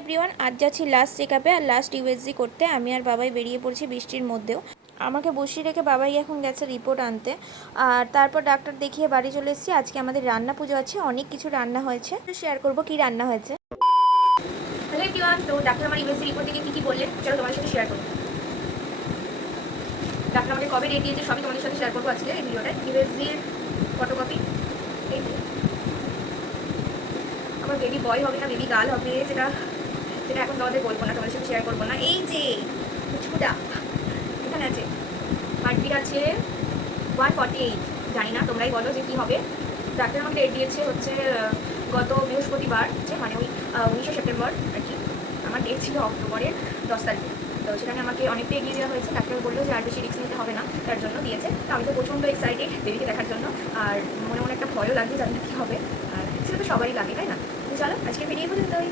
Everyone, আজ যাচ্ছি last চেকআপে আর last USG করতে। আমি আর বাবাই বেরিয়ে পড়ছি বৃষ্টির মধ্যেও। আমাকে বসিয়ে রেখে বাবাই এখন গেছে রিপোর্ট আনতে। আর তারপর ডাক্তার দেখিয়ে বাড়ি চলে এসেছি। আজকে আমাদের রান্না পুজো আছে, অনেক কিছু রান্না হয়েছে, শেয়ার করবো কি রান্না হয়েছে। হ্যালো এভরিওয়ান, তো ডাক্তার আমার ইউএসজি রিপোর্ট দেখে কী বললেন চলো তোমার সাথে শেয়ার করবো। ডাক্তার আমাদের কবে ডেট দিয়েছে সবই তোমাদের সাথে শেয়ার করবো আজকে এই ভিডিওটায়। ইউএসজির ফটোকপি, এই যে আমার বেবি বয় হবে না বেবি গার্ল হবে সেটা সেটা এখন তোমাদের বলবো না, তোমাদের সাথে শেয়ার করবো না। এই যে ছুটা এখানে আছে, হার্টবিট আছে 148। জানি না, তোমরাই বলো যে কী হবে। ডাক্তার আমাকে ডেট দিয়েছে হচ্ছে গত বৃহস্পতিবার, হচ্ছে মানে ওই 19শে সেপ্টেম্বর আর কি। আমার ডেট ছিল অক্টোবরের 10 তারিখে। তো সেখানে আমাকে অনেকটা এগিয়ে দেওয়া হয়েছে। ডাক্তার বললো যে আর বেশি রিস্ক নিতে হবে না, তার জন্য দিয়েছে। তো আমি তো প্রচণ্ড এক্সাইটেড বেবিকে দেখার জন্য, আর মনে মনে একটা ভয়ও লাগবে জানি না কী হবে। আর সেটা তো সবারই লাগে তাই না। তো চলো আজকে বেরিয়ে পর্যন্তই।